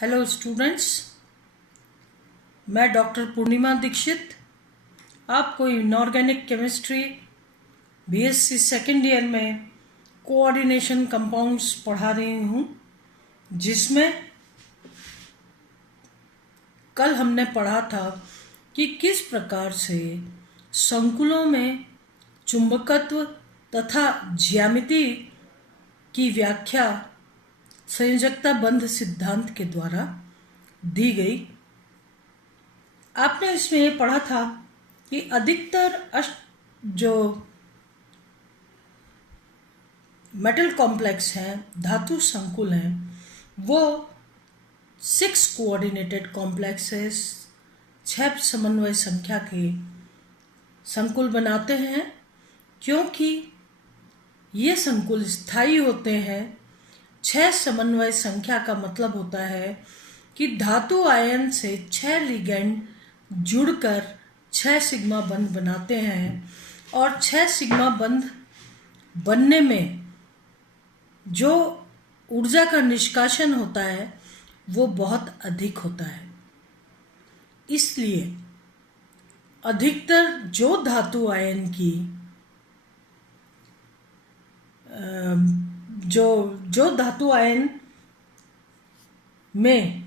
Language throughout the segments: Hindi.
हेलो स्टूडेंट्स, मैं डॉक्टर पूर्णिमा दीक्षित आपको inorganic chemistry BSc second year में कोऑर्डिनेशन कंपाउंड्स पढ़ा रही हूँ, जिसमें कल हमने पढ़ा था कि किस प्रकार से संकुलों में चुंबकत्व तथा ज्यामिति की व्याख्या संयोजकता बंध सिद्धांत के द्वारा दी गई। आपने इसमें ये पढ़ा था कि अधिकतर जो मेटल कॉम्प्लेक्स हैं, धातु संकुल हैं, वो 6 कोऑर्डिनेटेड कॉम्प्लेक्सेस 6 समन्वय संख्या के संकुल बनाते हैं, क्योंकि ये संकुल स्थायी होते हैं। 6 समन्वय संख्या का मतलब होता है कि धातु आयन से 6 लिगेंड जुड़कर 6 सिग्मा बंध बनाते हैं, और 6 सिग्मा बंध बनने में जो ऊर्जा का निष्कासन होता है वो बहुत अधिक होता है। इसलिए अधिकतर जो धातु आयन की जो धातु आयन में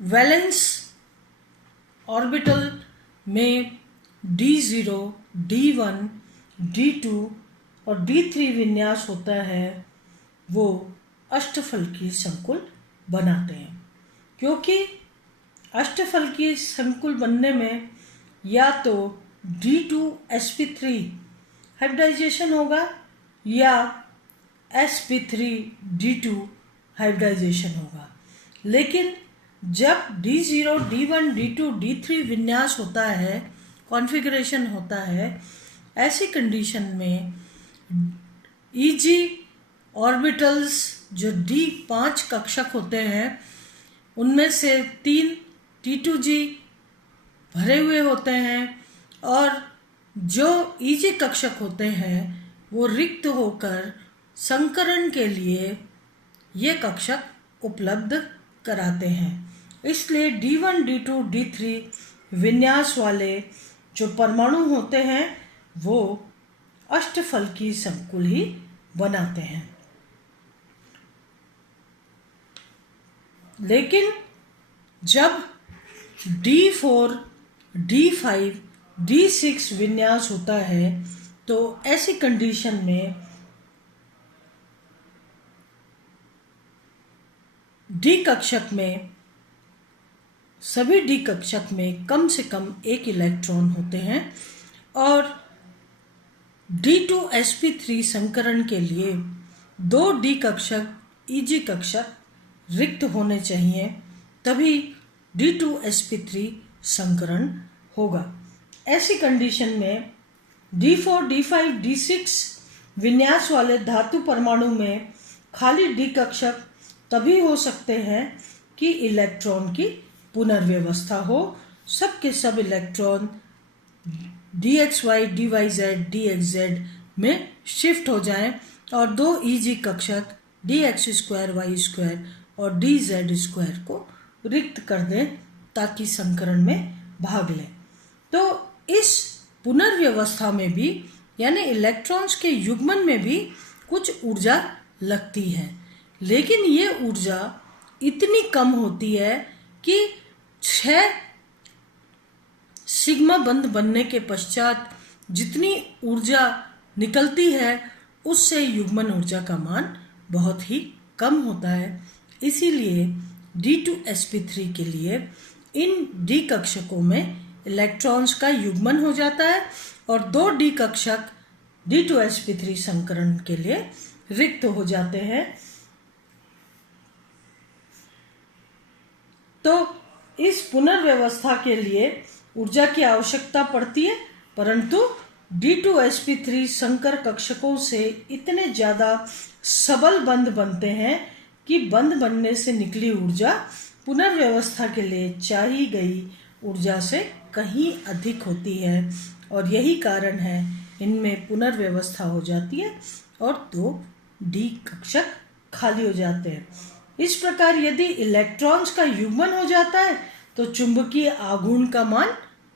वैलेंस ऑर्बिटल में D0, D1, D2 और D3 विन्यास होता है, वो अष्टफलकीय संकुल बनाते हैं। क्योंकि अष्टफलकीय संकुल बनने में या तो D2sp3 हाइब्रिडाइजेशन होगा या sp3d2 हाइब्रिडाइजेशन होगा। लेकिन जब D0, D1, D2, D3 विन्यास होता है, कॉन्फ़िगरेशन होता है, ऐसी कंडीशन में Eg ऑर्बिटल्स जो D5 कक्षक होते हैं, उनमें से 3 T2g भरे हुए होते हैं, और जो Eg कक्षक होते हैं वो रिक्त होकर संकरण के लिए ये कक्षक उपलब्ध कराते हैं। इसलिए D1, D2, D3 विन्यास वाले जो परमाणु होते हैं वो अष्टफलकीय संकुल ही बनाते हैं। लेकिन जब D4, D5, D6 विन्यास होता है, तो ऐसी कंडीशन में डी कक्षक में सभी डी कक्षक में कम से कम एक इलेक्ट्रॉन होते हैं, और D2sp3 संकरण के लिए 2 डी कक्षक Eg कक्षक रिक्त होने चाहिए, तभी D2sp3 संकरण होगा। ऐसी कंडीशन में D4, D5, D6 विन्यास वाले धातु परमाणु में खाली डी कक्षक तभी हो सकते हैं कि इलेक्ट्रॉन की पुनर्व्यवस्था हो। सब के सब इलेक्ट्रॉन dxy, dyz, dxz में शिफ्ट हो जाएं, और 2 Eg कक्षक dx2, y2 और dz2 को रिक्त कर दें, ताकि संकरण में भाग लें। तो इस पुनर्व्यवस्था में भी, यानी इलेक्ट्रॉन्स के युग्मन में भी कुछ ऊर्जा लगती है, लेकिन ये ऊर्जा इतनी कम होती है कि 6 सिग्मा बंध बनने के पश्चात जितनी ऊर्जा निकलती है, उससे युग्मन ऊर्जा का मान बहुत ही कम होता है। इसीलिए D2sp3 के लिए इन डी कक्षकों में इलेक्ट्रॉन्स का युग्मन हो जाता है, और 2 डी कक्षक D2sp3 संकरण के लिए रिक्त हो जाते हैं। तो इस पुनर्व्यवस्था के लिए ऊर्जा की आवश्यकता पड़ती है, परंतु D2sp3 संकर कक्षकों से इतने ज़्यादा सबल बंध बनते हैं कि बंध बनने से निकली ऊर्जा पुनर्व्यवस्था के लिए चाहिए गई ऊर्जा से कहीं अधिक होती है, और यही कारण है इनमें पुनर्व्यवस्था हो जाती है और 2 डी कक्षक खाली हो जाते हैं। इस प्रकार यदि इलेक्ट्रॉन्स का युग्मन हो जाता है तो चुंबकीय आघूर्ण का मान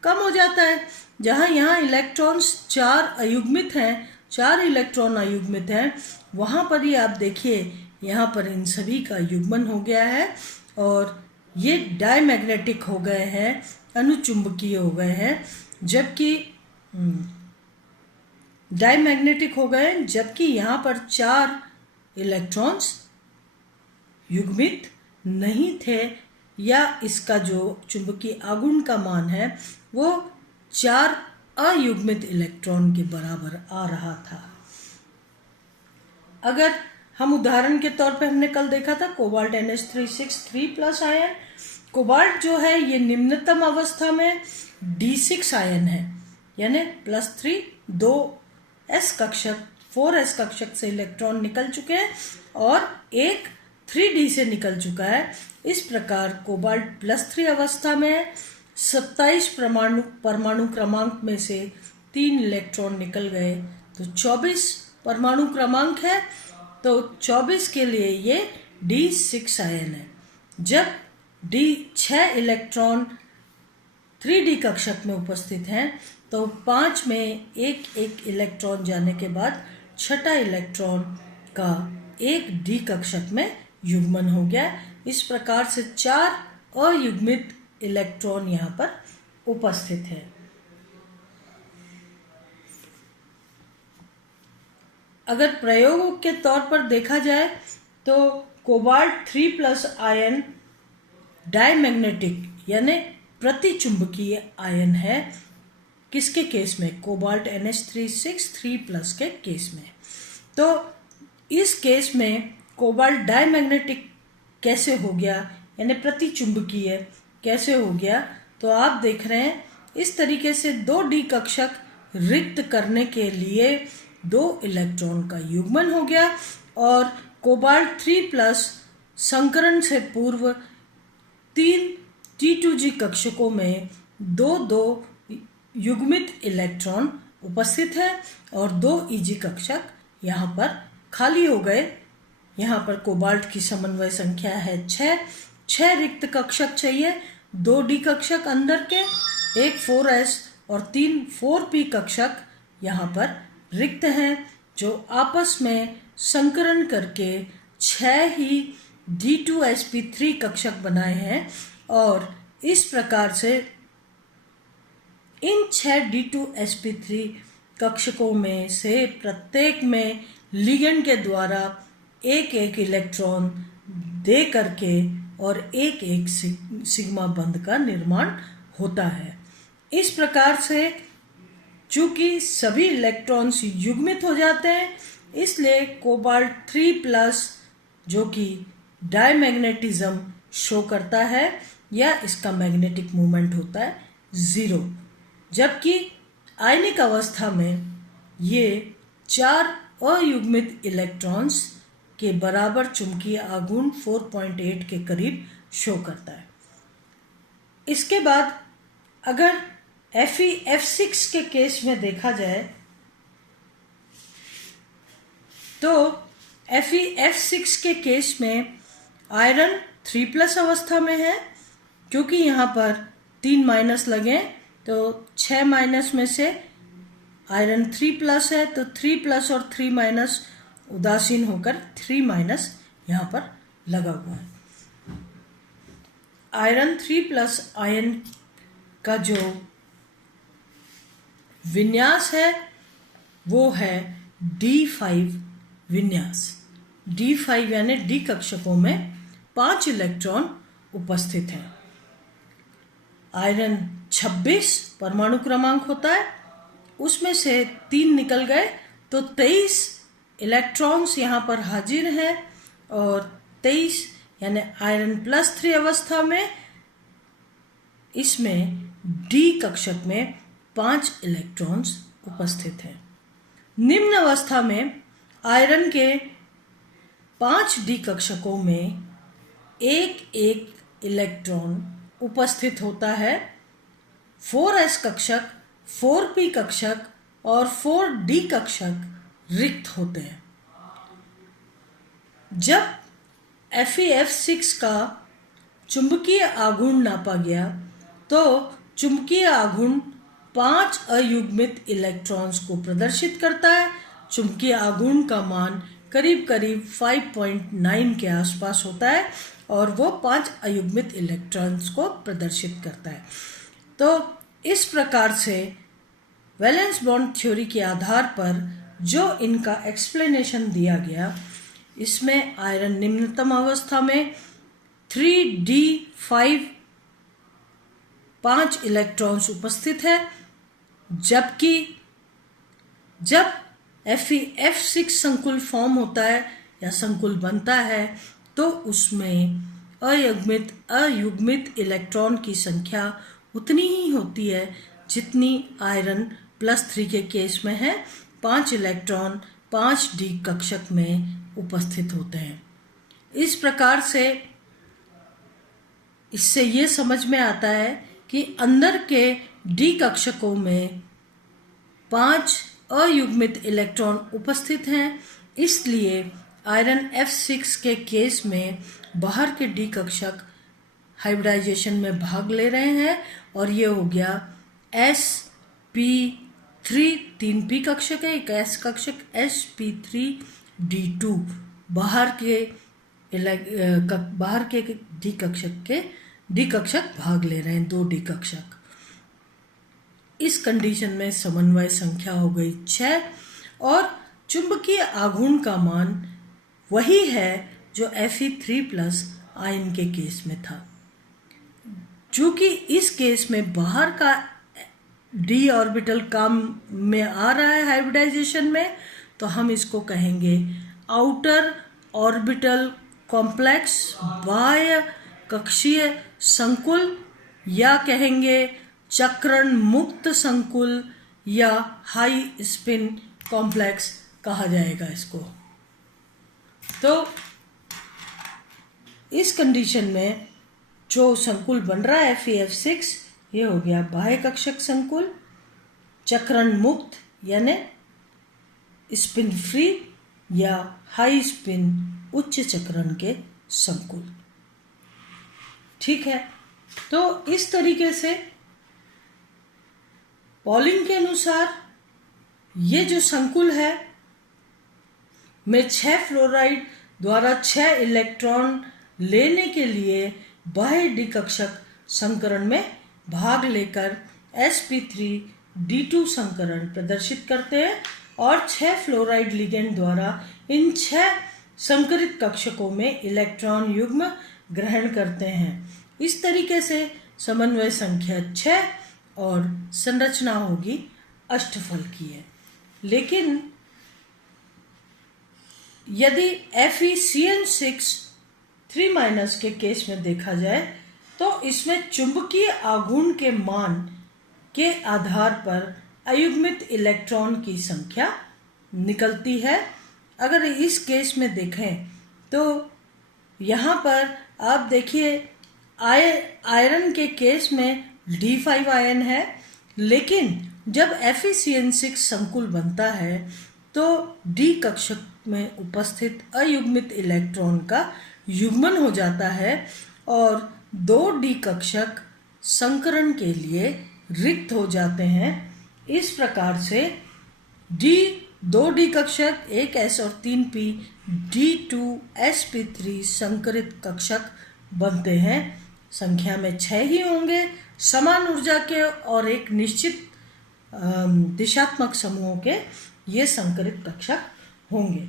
कम हो जाता है। जहाँ यहाँ इलेक्ट्रॉन्स 4 अयुग्मित हैं, 4 इलेक्ट्रॉन अयुग्मित हैं, वहाँ पर ही आप देखिए यहाँ पर इन सभी का युग्मन हो गया है और ये डायमैग्नेटिक हो गए हैं, अनुचुंबकीय हो गए हैं, जबकि डायमैग्नेटिक हो गए, जबकि यहाँ पर 4 इलेक्ट्रॉन्स युग्मित नहीं थे, या इसका जो चुंबकीय आघूर्ण का मान है वो 4 अयुग्मित इलेक्ट्रॉन के बराबर आ रहा था। अगर हम उदाहरण के तौर पे हमने कल देखा था कोबाल्ट NH3 आयन, कोबाल्ट जो है ये निम्नतम अवस्था में D6 आयन है, यानी +3 2s कक्षक 4s कक्षक से इलेक्ट्रॉन निकल चुके हैं और एक 3d से निकल चुका है। इस प्रकार कोबाल्ट +3 अवस्था में 27 परमाणु क्रमांक में से 3 इलेक्ट्रॉन निकल गए तो 24 परमाणु क्रमांक है, तो 24 के लिए ये D6 आयन है। जब D6 इलेक्ट्रॉन 3d कक्षक में उपस्थित हैं तो 5 में एक इलेक्ट्रॉन जाने के बाद छठा इलेक्ट्रॉन का एक d कक्षक में युग्मन हो गया। इस प्रकार से 4 अयुग्मित इलेक्ट्रॉन यहाँ पर उपस्थित है। अगर प्रयोग के तौर पर देखा जाए तो कोबाल्ट 3+ आयन डायमैग्नेटिक यानी प्रतिचुंबकीय आयन है। किसके केस में? कोबाल्ट NH3 के केस में। तो इस केस में कोबाल्ट डायमैग्नेटिक कैसे हो गया, यानी प्रतिचुंबकीय कैसे हो गया? तो आप देख रहे हैं इस तरीके से 2d कक्षक रिक्त करने के लिए 2 इलेक्ट्रॉन का युग्मन हो गया और कोबाल्ट 3+ संकरण से पूर्व 3 T2g कक्षकों में 2 युग्मित इलेक्ट्रॉन उपस्थित है और 2 Eg कक्षक यहाँ पर खाली हो गए। यहाँ पर कोबाल्ट की समन्वय संख्या है 6 रिक्त कक्षक चाहिए, 2d कक्षक अंदर के, एक 4s और 3 4p कक्षक यहाँ पर रिक्त हैं, जो आपस में संकरण करके 6 ही D2sp3 कक्षक बनाए हैं और इस प्रकार से इन 6 D2sp3 कक्षकों में से प्रत्येक में लिगेंड के द्वारा एक इलेक्ट्रॉन दे करके और एक सिग्मा बंध का निर्माण होता है। इस प्रकार से चूंकि सभी इलेक्ट्रॉन्स युग्मित हो जाते हैं, इसलिए कोबाल्ट 3+ जो कि डायमैग्नेटिज्म शो करता है या इसका मैग्नेटिक मूवमेंट होता है 0, जबकि आयनिक अवस्था में ये 4 अयुग्मित इलेक्ट्रॉन्स के बराबर चुंबकीय आघूर्ण 4.8 के करीब शो करता है। इसके बाद अगर FeF6 के केस में देखा जाए तो FeF6 के केस में आयरन 3+ अवस्था में है, क्योंकि यहाँ पर 3 माइनस लगे तो 6 माइनस में से आयरन 3+ है, तो 3+ और 3- उदासीन होकर 3- यहाँ पर लगा हुआ है। आयरन 3+ आयन का जो विन्यास है वो है D5 विन्यास। D5 यानी D कक्षकों में 5 इलेक्ट्रॉन उपस्थित हैं। आयरन 26 परमाणु क्रमांक होता है, उसमें से 3 निकल गए तो 23 इलेक्ट्रॉन्स यहाँ पर हाजिर हैं और 23 यानी आयरन +3 अवस्था में इसमें D कक्षक में 5 इलेक्ट्रॉन्स उपस्थित हैं। निम्न अवस्था में आयरन के 5 D कक्षकों में एक इलेक्ट्रॉन उपस्थित होता है। 4s कक्षक, 4p कक्षक और 4d कक्षक रिक्त होते हैं। जब FeF6 का चुंबकीय आघूर्ण नापा गया तो चुंबकीय आघूर्ण 5 अयुग्मित इलेक्ट्रॉन्स को प्रदर्शित करता है। चुंबकीय आघूर्ण का मान करीब करीब 5.9 के आसपास होता है और वो 5 अयुग्मित इलेक्ट्रॉन्स को प्रदर्शित करता है। तो इस प्रकार से वैलेंस बॉन्ड थ्योरी के आधार पर जो इनका एक्सप्लेनेशन दिया गया, इसमें आयरन निम्नतम अवस्था में 3d5 5 इलेक्ट्रॉन्स उपस्थित है, जबकि जब FeF6 संकुल फॉर्म होता है या संकुल बनता है तो उसमें अयुग्मित इलेक्ट्रॉन की संख्या उतनी ही होती है जितनी आयरन +3 के केस में है। 5 इलेक्ट्रॉन 5d कक्षक में उपस्थित होते हैं। इस प्रकार से इससे ये समझ में आता है कि अंदर के d कक्षकों में 5 अयुग्मित इलेक्ट्रॉन उपस्थित हैं, इसलिए आयरन F6 के केस में बाहर के d कक्षक हाइब्रिडाइजेशन में भाग ले रहे हैं और ये हो गया sp3 3p कक्षक है, एक s कक्षक sp3d2 बाहर के d कक्षक भाग ले रहे हैं, 2 d कक्षक। इस कंडीशन में समन्वय संख्या हो गई 6 और चुंबकीय आघूर्ण का मान वही है जो Fe3+ आयन के केस में था। चूंकि इस केस में बाहर का d ऑर्बिटल काम में आ रहा है हाइब्रिडाइजेशन में, तो हम इसको कहेंगे आउटर ऑर्बिटल कॉम्प्लेक्स, बाह्य कक्षीय संकुल, या कहेंगे चक्रण मुक्त संकुल या हाई स्पिन कॉम्प्लेक्स कहा जाएगा इसको। तो इस कंडीशन में जो संकुल बन रहा है FeF6, ये हो गया बाह्य कक्षक संकुल, चक्रण मुक्त यानी स्पिन फ्री या हाई स्पिन उच्च चक्रण के संकुल। ठीक है, तो इस तरीके से पॉलिंग के अनुसार ये जो संकुल है में 6 फ्लोराइड द्वारा 6 इलेक्ट्रॉन लेने के लिए बाह्य d कक्षक संकरण में भाग लेकर sp3d2 संकरण प्रदर्शित करते हैं और 6 फ्लोराइड लिगेंड द्वारा इन 6 संकरित कक्षकों में इलेक्ट्रॉन युग्म ग्रहण करते हैं। इस तरीके से समन्वय संख्या 6 और संरचना होगी अष्टफल की है। लेकिन यदि FeCN6 3- के केस में देखा जाए तो इसमें चुंबकीय आघूर्ण के मान के आधार पर अयुग्मित इलेक्ट्रॉन की संख्या निकलती है। अगर इस केस में देखें तो यहाँ पर आप देखिए आयरन के केस में d5 आयन है, लेकिन जब FeCN6 संकुल बनता है तो d कक्षक में उपस्थित अयुग्मित इलेक्ट्रॉन का युग्मन हो जाता है और 2 d कक्षक संकरण के लिए रिक्त हो जाते हैं। इस प्रकार से 2 d कक्षक, एक s और 3p d2sp3 संकरित कक्षक बनते हैं। संख्या में 6 ही होंगे, समान ऊर्जा के और एक निश्चित दिशात्मक समूहों के ये संकरित कक्षक होंगे।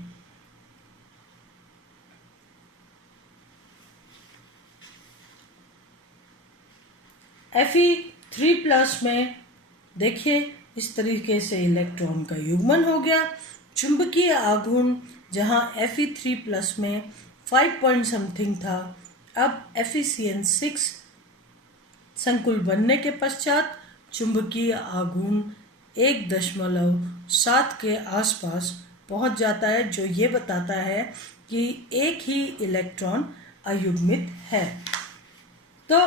Fe3+ में देखिए इस तरीके से इलेक्ट्रॉन का युग्मन हो गया। चुंबकीय आघूर्ण जहां Fe3+ में 5 पॉइंट समथिंग था, अब FeCN6 संकुल बनने के पश्चात चुंबकीय आघूर्ण 1.7 के आसपास पहुंच जाता है, जो ये बताता है कि एक ही इलेक्ट्रॉन अयुग्मित है। तो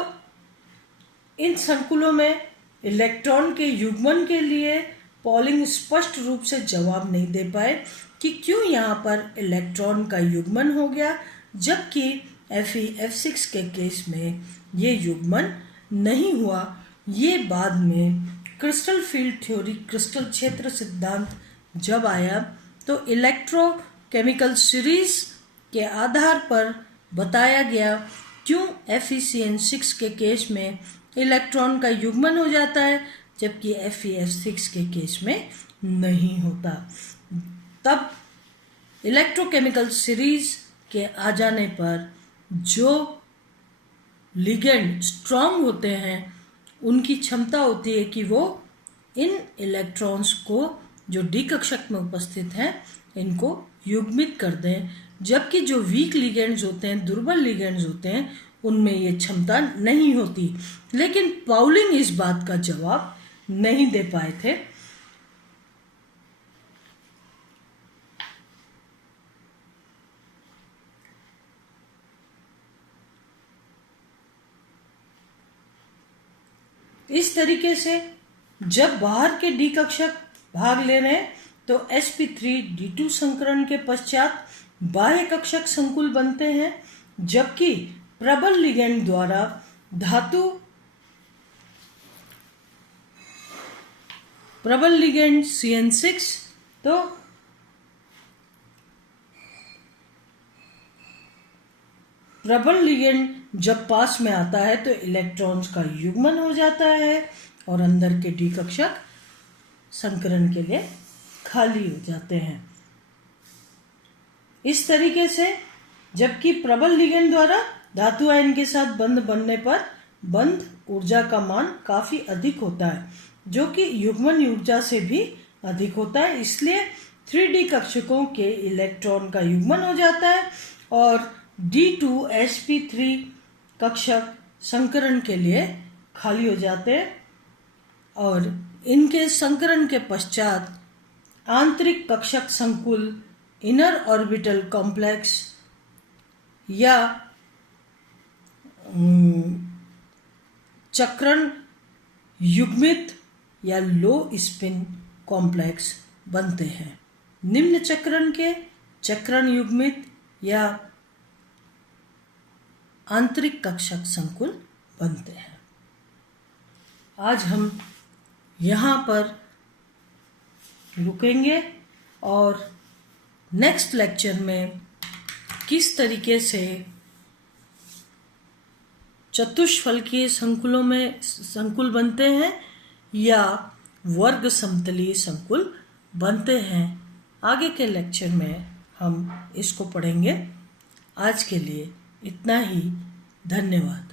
इन संकुलों में इलेक्ट्रॉन के युग्मन के लिए पॉलिंग स्पष्ट रूप से जवाब नहीं दे पाए कि क्यों यहाँ पर इलेक्ट्रॉन का युग्मन हो गया, जबकि Fe(F6) के केस में ये युग्मन नहीं हुआ। ये बाद में क्रिस्टल फील्ड थ्योरी, क्रिस्टल क्षेत्र सिद्धांत जब आया तो इलेक्ट्रोकेमिकल सीरीज के आधार पर बताया गया क्यों FeCN6 के केस में इलेक्ट्रॉन का युग्मन हो जाता है जबकि FeF6 के केस में नहीं होता। तब इलेक्ट्रोकेमिकल सीरीज के आ जाने पर जो लिगेंड स्ट्रॉन्ग होते हैं उनकी क्षमता होती है कि वो इन इलेक्ट्रॉन्स को जो डी कक्षक में उपस्थित हैं इनको युग्मित कर दें, जबकि जो वीक लिगेंड्स होते हैं, दुर्बल लिगेंड्स होते हैं, उनमें ये क्षमता नहीं होती। लेकिन पाउलिंग इस बात का जवाब नहीं दे पाए थे। इस तरीके से जब बाहर के डी कक्षक भाग ले रहे हैं तो sp3d2 संकरण के पश्चात बाह्य कक्षक संकुल बनते हैं, जबकि प्रबल लिगेंड द्वारा धातु प्रबल लिगेंड CN6 तो प्रबल लिगेंड जब पास में आता है तो इलेक्ट्रॉन्स का युग्मन हो जाता है और अंदर के डी कक्षक संकरण के लिए खाली हो जाते हैं। इस तरीके से जबकि प्रबल लिगेंड द्वारा धातु आयन के साथ बंध बनने पर बंध ऊर्जा का मान काफी अधिक होता है, जो कि युग्मन ऊर्जा से भी अधिक होता है। इसलिए 3D कक्षकों के इलेक्ट्रॉन का युग्मन हो जाता है और D2sp3 कक्षक संकरण के लिए खाली हो जाते हैं और इनके संकरण के पश्चात आंतरिक कक्षक संकुल, इनर ऑर्बिटल कॉम्प्लेक्स या चक्रण युग्मित या लो स्पिन कॉम्प्लेक्स बनते हैं। निम्न चक्रण के चक्रण युग्मित या आंतरिक कक्षक संकुल बनते हैं। आज हम यहाँ पर रुकेंगे और नेक्स्ट लेक्चर में किस तरीके से चतुष्फलकीय संकुलों में संकुल बनते हैं या वर्ग समतलीय संकुल बनते हैं, आगे के लेक्चर में हम इसको पढ़ेंगे। आज के लिए इतना ही। धन्यवाद।